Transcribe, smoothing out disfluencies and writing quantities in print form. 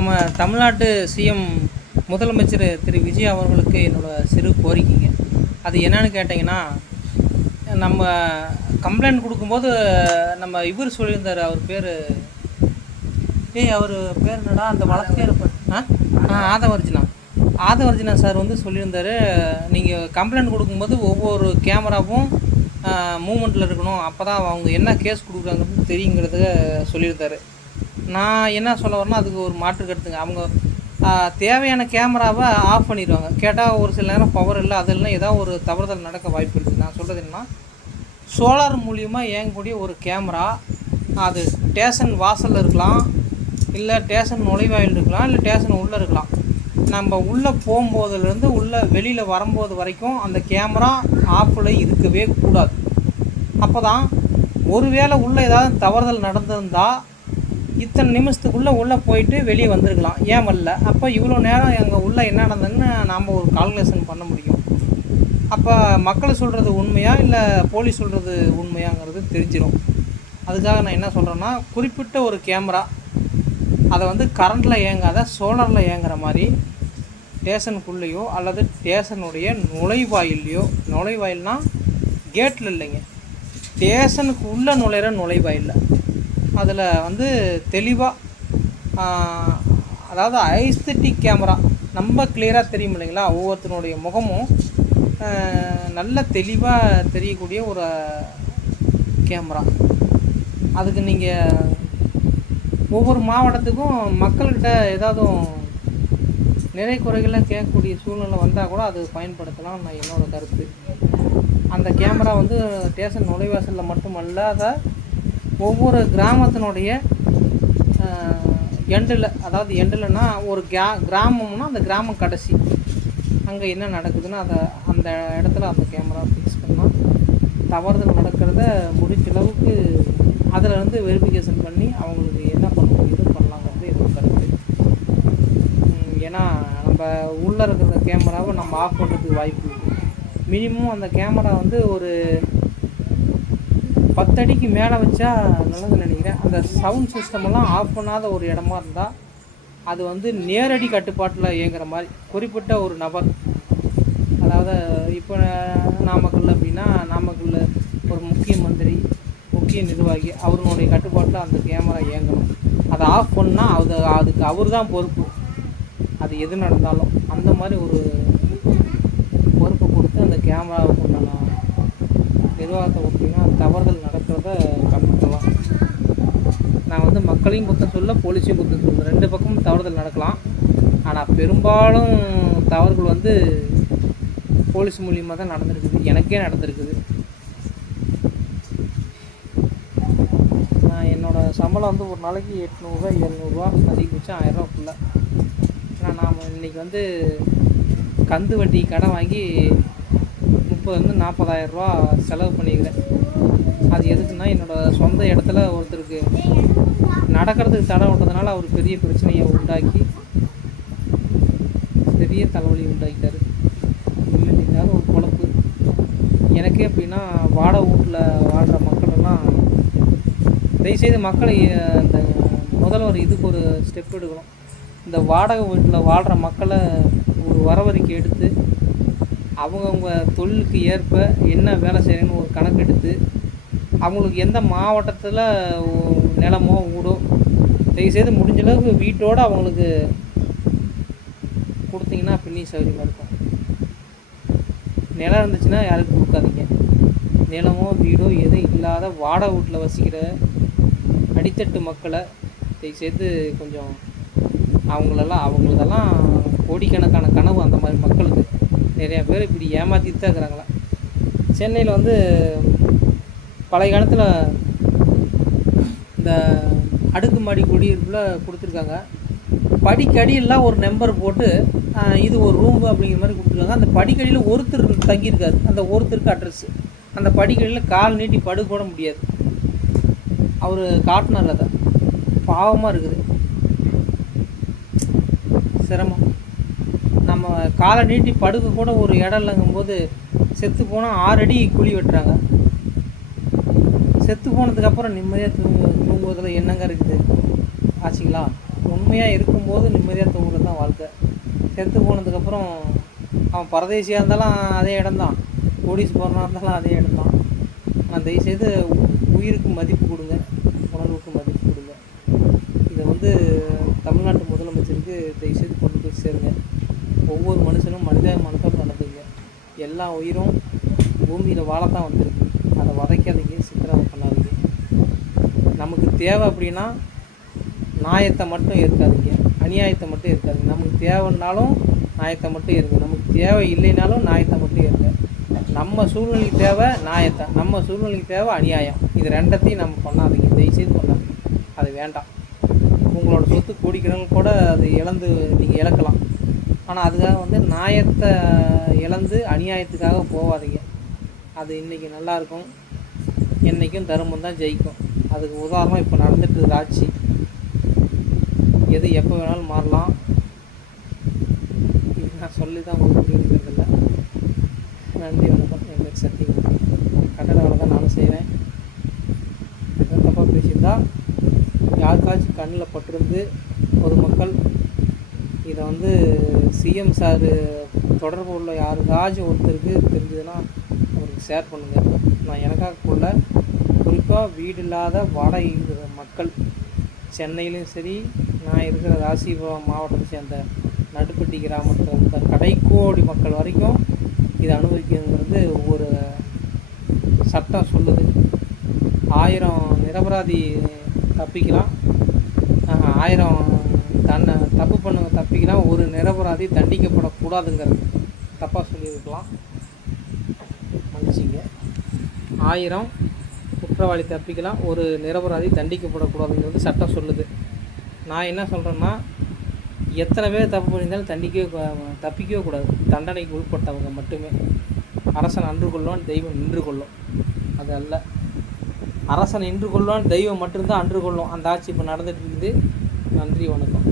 நம்ம தமிழ்நாட்டு சிஎம் முதலமைச்சர் திரு விஜய் அவர்களுக்கு என்னோடய சிறு கோரிக்கைங்க. அது என்னன்னு கேட்டிங்கன்னா, நம்ம கம்ப்ளைண்ட் கொடுக்கும்போது நம்ம இவர் சொல்லியிருந்தார். அவர் பேர் அவர் பேர் என்னடா அந்த வழக்கறிஞர் ஆதவர்ஜினா சார் வந்து சொல்லியிருந்தார். நீங்கள் கம்ப்ளைண்ட் கொடுக்கும்போது ஒவ்வொரு கேமராவும் மூமெண்ட்டில் இருக்கணும், அப்போ தான் அவங்க என்ன கேஸ் கொடுக்குறாங்கன்னு தெரியுங்கிறத சொல்லியிருந்தார். நான் என்ன சொல்ல வரேன்னா, அதுக்கு ஒரு மாற்று கருத்துங்க. அவங்க தேவையான கேமராவை ஆஃப் பண்ணிடுவாங்க. கேட்டால் ஒரு சில நேரம் பவர் இல்லை, அதெல்லாம் ஏதாவது ஒரு தவறுதல் நடக்க வாய்ப்பு இருக்குது. நான் சொல்கிறது என்னன்னா, சோலார் மூலியமாக இயங்கக்கூடிய ஒரு கேமரா, அது ஸ்டேஷன் வாசலில் இருக்கலாம், இல்லை ஸ்டேஷன் நுழைவாயில் இருக்கலாம், இல்லை ஸ்டேஷன் உள்ளே இருக்கலாம். நம்ம உள்ளே போகும்போதுலேருந்து உள்ளே வெளியில் வரும்போது வரைக்கும் அந்த கேமரா ஆஃபில் இருக்கவே கூடாது. அப்போ தான் ஒருவேளை உள்ளே ஏதாவது தவறுதல் நடந்திருந்தால் இத்தனை நிமிஷத்துக்குள்ளே உள்ளே போயிட்டு வெளியே வந்துருக்கலாம். ஏன் வரல, அப்போ இவ்வளோ நேரம் எங்கள் உள்ளே என்ன நடந்ததுன்னு நாம் ஒரு கால்குலேஷன் பண்ண முடியும். அப்போ மக்கள் சொல்கிறது உண்மையா இல்லை போலீஸ் சொல்கிறது உண்மையாங்கிறது தெரிஞ்சிடும். அதுக்காக நான் என்ன சொல்கிறேன்னா, குறிப்பிட்ட ஒரு கேமரா அதை வந்து கரண்டில் இயங்காத சோலாரில் இயங்குற மாதிரி ஸ்டேஷனுக்குள்ளேயோ அல்லது ஸ்டேஷனுடைய நுழைவாயிலையோ, நுழைவாயில்னால் கேட்டில் இல்லைங்க, ஸ்டேஷனுக்கு உள்ளே நுழையிற நுழைவாயில், அதில் வந்து தெளிவாக, அதாவது ஐஸ்தட்டிக் கேமரா ரொம்ப கிளியராக தெரியும் இல்லைங்களா, ஒவ்வொருத்தனுடைய முகமும் நல்ல தெளிவாக தெரியக்கூடிய ஒரு கேமரா. அதுக்கு நீங்கள் ஒவ்வொரு மாவட்டத்துக்கும் மக்கள்கிட்ட ஏதாவது நிறை குறைகளை கேட்கக்கூடிய சூழ்நிலை வந்தால் கூட அது பயன்படுத்தலாம் நான் என்னோடய கருத்து. அந்த கேமரா வந்து ஸ்டேஷன் நுழைவாசலில் மட்டுமல்லாத ஒவ்வொரு கிராமத்தினுடைய எண்டில், அதாவது எண்டில்னா ஒரு கிராமம்னா அந்த கிராமம் கடைசி அங்கே என்ன நடக்குதுன்னு அந்த இடத்துல அந்த கேமரா ஃபிக்ஸ் பண்ணால் தவறுதல் நடக்கிறத முடிஞ்ச அளவுக்கு அதில் வந்து வெரிஃபிகேஷன் பண்ணி அவங்களுக்கு என்ன பண்ண முடியுது பண்ணலாங்கிறது என்னோட கருத்து. ஏன்னா நம்ம உள்ளே இருக்கிற கேமராவை நம்ம ஆஃப் பண்ணுறதுக்கு வாய்ப்பு இருக்குது. மினிமம் அந்த கேமரா வந்து ஒரு 10 அடிக்கு மேலே வச்சா நல்லதுன்னு நினைக்கிறேன். அந்த சவுண்ட் சிஸ்டமெல்லாம் ஆஃப் பண்ணாத ஒரு இடமா இருந்தால் அது வந்து நேரடி கட்டுப்பாட்டில் இயங்குகிற மாதிரி குறிப்பிட்ட ஒரு நபர், அதாவது இப்போ நாமக்கல் அப்படின்னா நாமக்கல்லில் ஒரு முக்கிய மந்திரி, முக்கிய நிர்வாகி, அவர்களுடைய கட்டுப்பாட்டில் அந்த கேமரா இயங்கணும். அதை ஆஃப் பண்ணால் அதுக்கு அவர் தான் பொறுப்பு, அது எது நடந்தாலும். அந்த மாதிரி ஒரு பொறுப்பை கொடுத்து அந்த கேமராவுக்கு உண்டான நிர்வாகத்தை கொடுத்தீங்கன்னா தவறுதல் நடக்கிறத கண்டுக்கலாம். நான் வந்து மக்களையும் குற்றம் சொல்ல, போலீஸையும் குற்றம் சொல்ல, 2 பக்கமும் தவறுதல் நடக்கலாம். ஆனால் பெரும்பாலும் தவறுகள் வந்து போலீஸ் மூலியமாக தான் நடந்திருக்குது, எனக்கே நடந்திருக்குது. நான் என்னோடய சம்பளம் வந்து ஒரு நாளைக்கு 800 700 அதிகபட்சம் 1000 ஏன்னா நாம் இன்றைக்கி வந்து கந்து வட்டி கடன் வாங்கி 30,000 40,000 செலவு பண்ணிக்கிறேன். அது எதுக்குன்னா, என்னோடய சொந்த இடத்துல ஒருத்தருக்கு நடக்கிறதுக்கு தடை விட்டதுனால அவர் பெரிய பிரச்சனையை உண்டாக்கி பெரிய தலைவலி உண்டாக்கிட்டார். இனிமேல் ஒரு பொழப்பு எனக்கே அப்படின்னா, வாடகை வீட்டில் வாழ்கிற மக்களெல்லாம் தயவுசெய்து மக்களை இந்த முதல்வர் இதுக்கு ஒரு ஸ்டெப் எடுக்கணும். இந்த வாடகை வீட்டில் வாழ்கிற மக்களை ஒரு வரவறிக்கை எடுத்து அவங்கவுங்க தொழிலுக்கு ஏற்ப என்ன வேலை செய்யணும்னு ஒரு கணக்கு எடுத்து அவங்களுக்கு எந்த மாவட்டத்தில் நிலமோ வீடோ தயவுசெய்து முடிஞ்ச அளவுக்கு வீட்டோடு அவங்களுக்கு கொடுத்தீங்கன்னா பின்னி சௌகரியமாக இருக்கும். நிலம் இருந்துச்சுன்னா யாருக்கும் கொடுக்காதீங்க. நிலமோ வீடோ எதுவும் இல்லாத வாடகை வீட்டில் வசிக்கிற அடித்தட்டு மக்களை தயவுசெய்து கொஞ்சம் அவங்களதெல்லாம் கோடிக்கணக்கான கனவு அந்த மாதிரி மக்களுக்கு நிறையா பேர் இப்படி ஏமாற்றிட்டு தான் இருக்கிறாங்களா. சென்னையில் வந்து பழைய காலத்தில் இந்த அடுக்குமாடி குடியிருப்பில் கொடுத்துருக்காங்க. படிக்கடியெல்லாம் ஒரு நம்பர் போட்டு இது ஒரு ரூம் அப்படிங்கிற மாதிரி கொடுத்துருக்காங்க. அந்த படிக்கடியில் ஒருத்தர் தங்கியிருக்காரு, அந்த ஒருத்தருக்கு அட்ரஸ். அந்த படிக்கடியில் கால் நீட்டி படுக்க முடியாது. அவர் காட்டினார், அதை பாவமாக இருக்குது, சிரமம். நம்ம காலை நீட்டி படுக்க கூட ஒரு இடம் இல்லைங்கும்போது செத்து போனால் 6 அடி குழி வெட்டுறாங்க. செத்து போனதுக்கப்புறம் நிம்மதியாக தூங்குவதில் என்னங்க இருக்குது ஆச்சுங்களா? உண்மையாக இருக்கும்போது நிம்மதியாக தூங்குறது தான் வாழ்க்கை. செத்து போனதுக்கப்புறம் அவன் பரதேசியாக இருந்தாலும் அதே இடம்தான், கோடீஸ்வரனாக இருந்தாலும் அதே இடம்தான். ஆனால் தயவுசெய்து உயிருக்கு மதிப்பு கொடுங்க, உணர்வுக்கு மதிப்பு கொடுங்க. இதை வந்து தமிழ்நாட்டு முதலமைச்சருக்கு தயவுசெய்து கொண்டு போய் சேருங்க. ஒவ்வொரு மனுஷனும் மனிதாபிமானத்தோடு நடந்துங்க. எல்லா உயிரும் பூமியில் வாழத்தான் வந்திருக்கு, அதை வதைக்காதீங்க, சித்திரவதை பண்ணாதீங்க. நமக்கு தேவை அப்படின்னா நியாயத்தை மட்டும் இருக்காதீங்க, அநியாயத்தை மட்டும் இருக்காதீங்க. நமக்கு தேவைன்னாலும் நியாயத்தை மட்டும் இருங்க, நமக்கு தேவை இல்லைனாலும் நியாயத்தை மட்டும் இருங்க. நம்ம சூழ்நிலைக்கு தேவை நியாயத்தை, நம்ம சூழ்நிலைக்கு தேவை அநியாயம். இது ரெண்டத்தையும் நம்ம பண்ணாதீங்க, தயவுசெய்து பண்ணாதீங்க. அது வேண்டாம். உங்களோட சொத்து கோடிக்கணக்கில் கூட அது நீங்கள் இழக்கலாம். ஆனால் அதுக்காக வந்து நியாயத்தை இழந்து அநியாயத்துக்காக போகாதீங்க. அது இன்றைக்கி நல்லாயிருக்கும், என்றைக்கும் தர்மம் தான் ஜெயிக்கும். அதுக்கு உதாரணம் இப்போ நடந்துட்டு ஆட்சி. எது எப்போ வேணாலும் மாறலாம். இது நான் சொல்லி தான் உங்களுக்கு புரியுங்கிறதில்ல. நன்றி, வணக்கம். என் பேர் சத்தியம். கட்டட வேலை தான் நானும் செய்கிறேன். எதாவது தப்பாக பேசியிருந்தா யாருக்காச்சும் கண்ணில் பட்டிருந்து பொதுமக்கள் இதை வந்து சிஎம் சார் தொடர்பு உள்ள யாருக்காச்சும் ஒருத்தருக்கு தெரிஞ்சதுன்னா அவருக்கு ஷேர் பண்ணுங்கள். நான் எனக்காக போல, குறிப்பாக வீடு இல்லாத வாடகை மக்கள், சென்னையிலையும் சரி, நான் இருக்கிற ராசிபுரம் மாவட்டத்தை சேர்ந்த நடுப்பட்டி கிராமத்தில் இருந்த கடைக்கோடி மக்கள் வரைக்கும் இதை அனுபவிக்குங்கிறது ஒவ்வொரு சட்டம் சொல்லுது. 1000 நிரபராதி தப்பிக்கலாம், 1000 தப்பு பண்ணுங்க தப்பிக்கலாம், ஒரு நிரபராதி தண்டிக்கப்படக்கூடாதுங்கிறது தப்பாக சொல்லியிருக்கலாம், மன்னிச்சிங்க. 1000 குற்றவாளி தப்பிக்கலாம், ஒரு நிரபராதி தண்டிக்கப்படக்கூடாதுங்கிறது சட்டம் சொல்லுது. நான் என்ன சொல்கிறேன்னா, எத்தனை பேர் தப்பு பண்ணியிருந்தாலும் தப்பிக்கவே கூடாது. தண்டனைக்கு உட்பட்டவங்க மட்டுமே. அரசன் அன்று கொள்வான், தெய்வம் நின்று கொள்ளும். அது அல்ல, அரசன் நின்று கொள்வான், தெய்வம் மட்டும்தான் அன்று கொள்ளும். அந்த ஆட்சி இப்போ நடந்துட்டு இருக்குது. நன்றி, வணக்கம்.